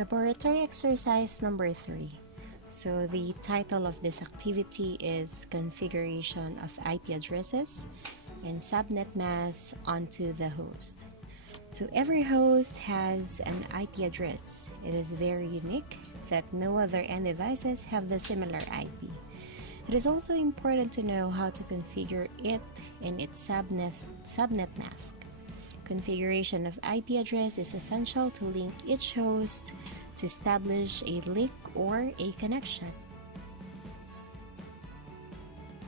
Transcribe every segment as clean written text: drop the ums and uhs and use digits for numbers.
Laboratory exercise number 3. So the title of this activity is Configuration of IP addresses and subnet masks onto the host. So every host has an IP address. It is very unique that no other end devices have the similar IP. It is also important to know how to configure it and its subnet mask. Configuration of IP address is essential to link each host to establish a link or a connection.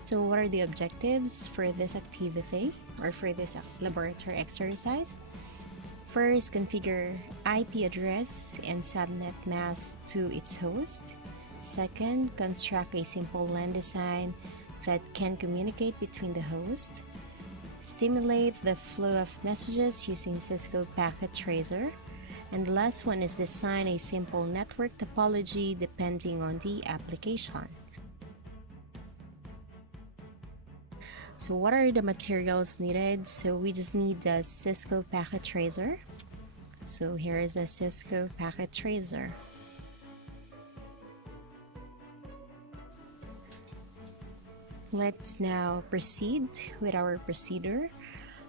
So what are the objectives for this activity or for this laboratory exercise? First, configure IP address and subnet mask to its host. Second, construct a simple LAN design that can communicate between the hosts. Stimulate the flow of messages using Cisco Packet Tracer. And the last one is design a simple network topology depending on the application. So what are the materials needed? So we just need the Cisco Packet Tracer. So here is the Cisco Packet Tracer. Let's now proceed with our procedure.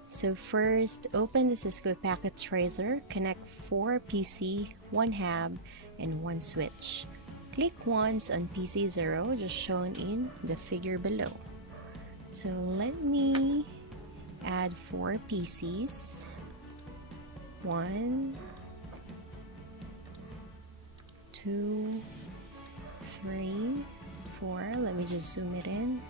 So first, open the Cisco Packet Tracer, connect 4 PC, 1 hub, and 1 switch. Click once on PC 0, just shown in the figure below. So let me add 4 PCs. 1, 2, 3, 4. Let me just zoom it in.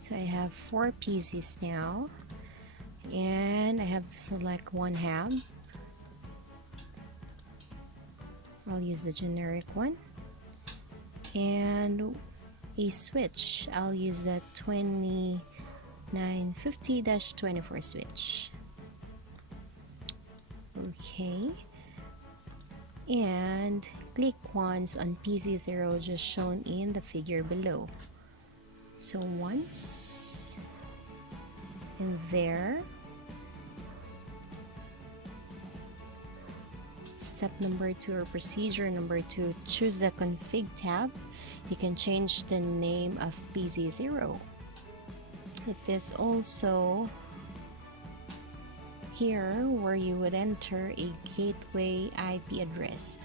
So I have 4 PCs now, and I have to select 1 hub. I'll use the generic one, and a switch. I'll use the 2950-24 switch. Okay, and click once on PC 0, just shown in the figure below. So once, and there. Step number 2 or procedure number 2, choose the config tab. You can change the name of PC0. It is also here where you would enter a gateway IP address,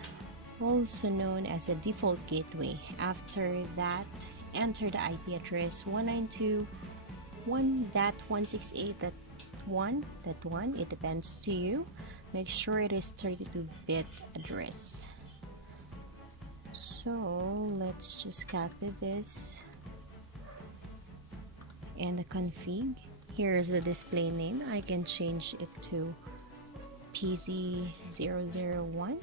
also known as a default gateway. After that, enter the IP address 192.168.1.1. It depends to you. Make sure it is 32-bit address. So let's just copy this and the config. Here's the display name. I can change it to PC001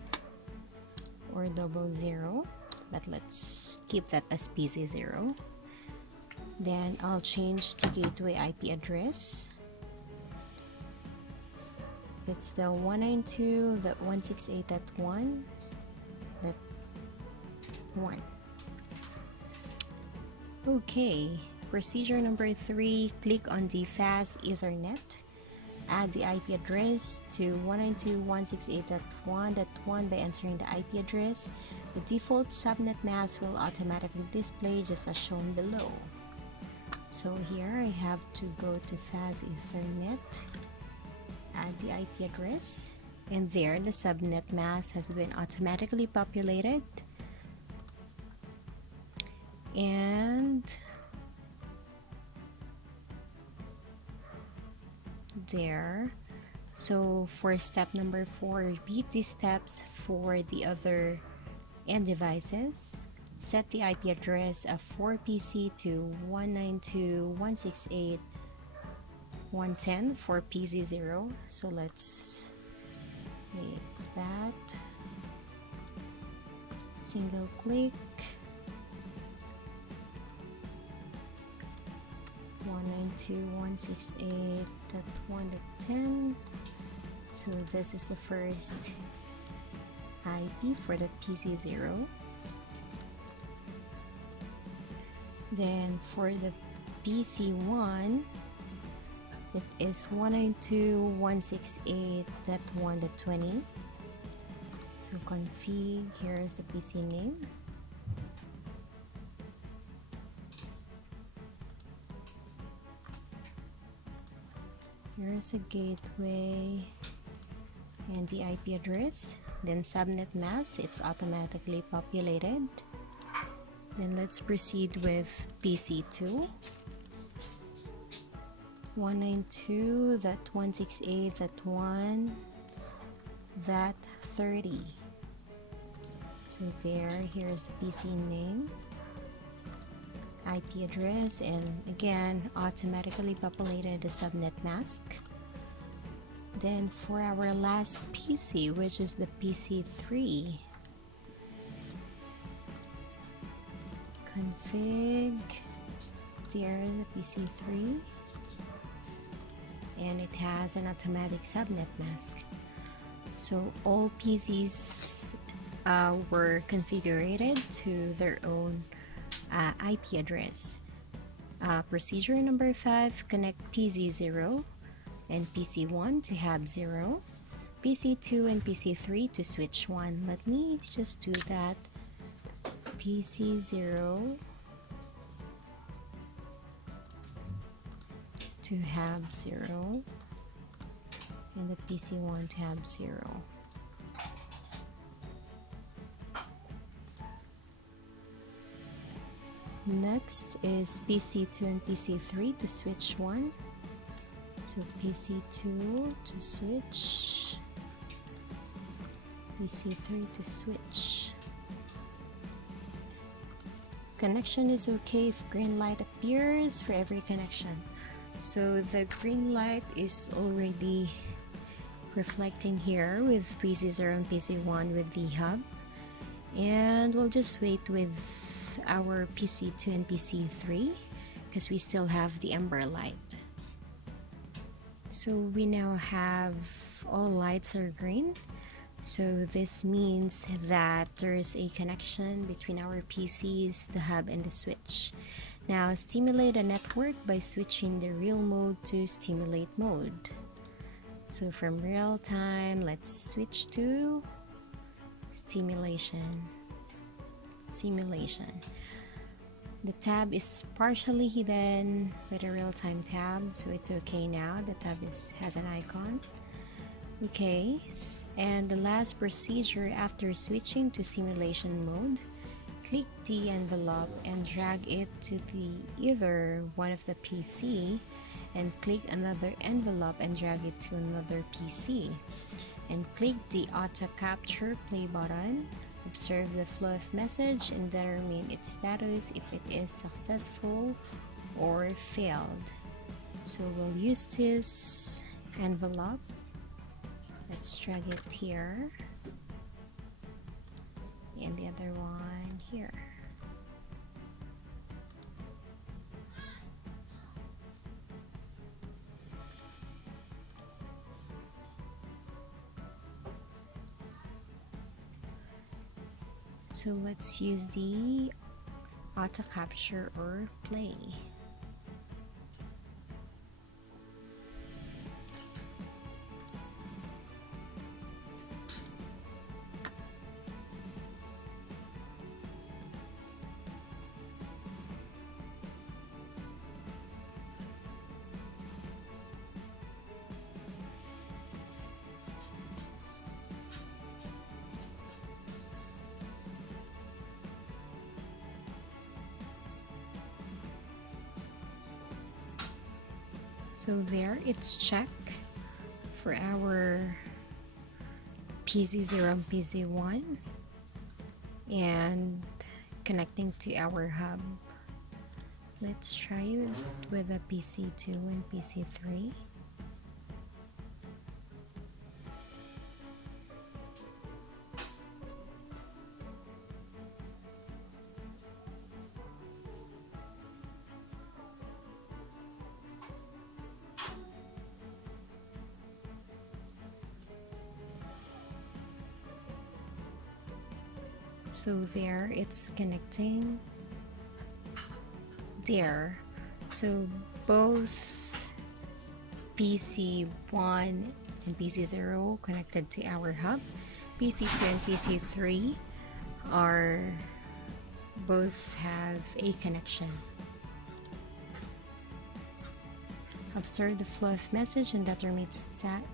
or 00, but let's keep that as PC0. Then I'll change the gateway IP address. It's the 192.168.1.1. Okay, procedure number 3, click on the fast Ethernet. Add the IP address to 192.168.1.1 by entering the IP address. The default subnet mask will automatically display just as shown below. So here I have to go to fast Ethernet, add the IP address, and there the subnet mask has been automatically populated. And there. So for step number 4, repeat these steps for the other end devices. Set the IP address of 4PC to 192.168.110 for PC0. So let's make that. Single click. 192.168.1.10. So this is the first IP for the PC0. Then for the PC1, it is 192.168.1.20. So config, here's the PC name. Here's a gateway and the IP address. Then subnet mask, it's automatically populated. Then let's proceed with PC2. 192.168.1.30. So here's the PC name, IP address, and again automatically populated the subnet mask. Then for our last PC, which is the PC3, config, there the PC3, and it has an automatic subnet mask. So all PCs were configured to their own IP address. Procedure number 5, connect PC0 and PC1 to hub 0, PC2 and PC3 to switch 1. Let me just do that. PC0 to hub 0 and the PC1 to hub 0. Next is PC2 and PC3 to switch 1. So PC2 to switch, PC3 to switch. Connection is okay if green light appears for every connection. So the green light is already reflecting here with PC0 and PC1 with the hub. And we'll just wait with our PC2 and PC3 because we still have the amber light. So we now have all lights are green. So this means that there is a connection between our PCs, the hub, and the switch. Now stimulate a network by switching the real mode to stimulate mode. So from real time, let's switch to simulation. The tab is partially hidden with a real-time tab, so it's okay now. The tab has an icon. Okay, and the last procedure after switching to simulation mode, click the envelope and drag it to either one of the PC, and click another envelope and drag it to another PC, and click the auto capture play button. Observe the flow of message and determine its status if it is successful or failed. So we'll use this envelope. Let's drag it here and the other one here. So let's use the auto capture or play. So there, it's check for our PC0 and PC1 and connecting to our hub. Let's try it with a PC2 and PC3. So there, it's connecting. there. So both PC1 and PC0 connected to our hub. PC2 and PC3 are both have a connection. Observe the flow of message and determine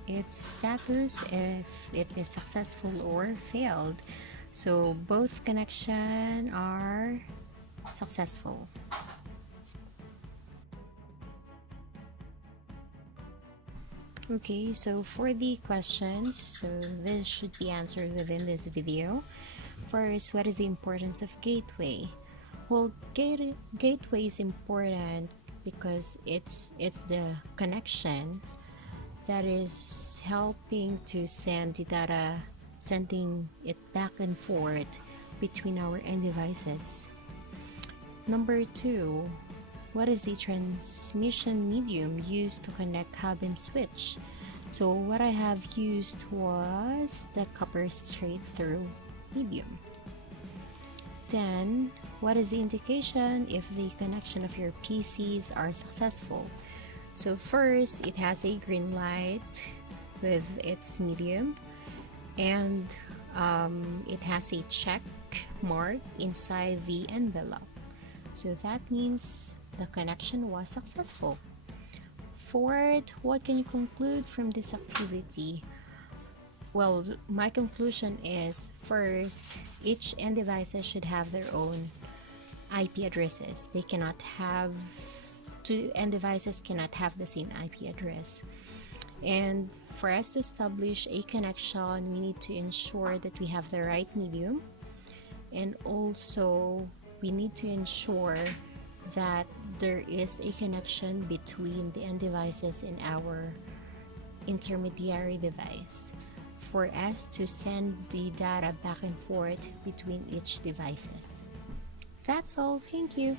its status if it is successful or failed. So both connection are successful. Okay, so for the questions, so this should be answered within this video. First, what is the importance of gateway? Well, gateway is important because it's the connection that is helping to send the data, sending it back and forth between our end devices. Number 2, what is the transmission medium used to connect hub and switch? So what I have used was the copper straight through medium. Then, what is the indication if the connection of your PCs are successful? So first, it has a green light with its medium, and it has a check mark inside the envelope. So that means the connection was successful. Fourth, what can you conclude from this activity? Well, my conclusion is, first, each end devices should have their own IP addresses. They cannot have, two end devices cannot have the same IP address. And for us to establish a connection, we need to ensure that we have the right medium, and also we need to ensure that there is a connection between the end devices and our intermediary device for us to send the data back and forth between each devices. That's all. Thank you.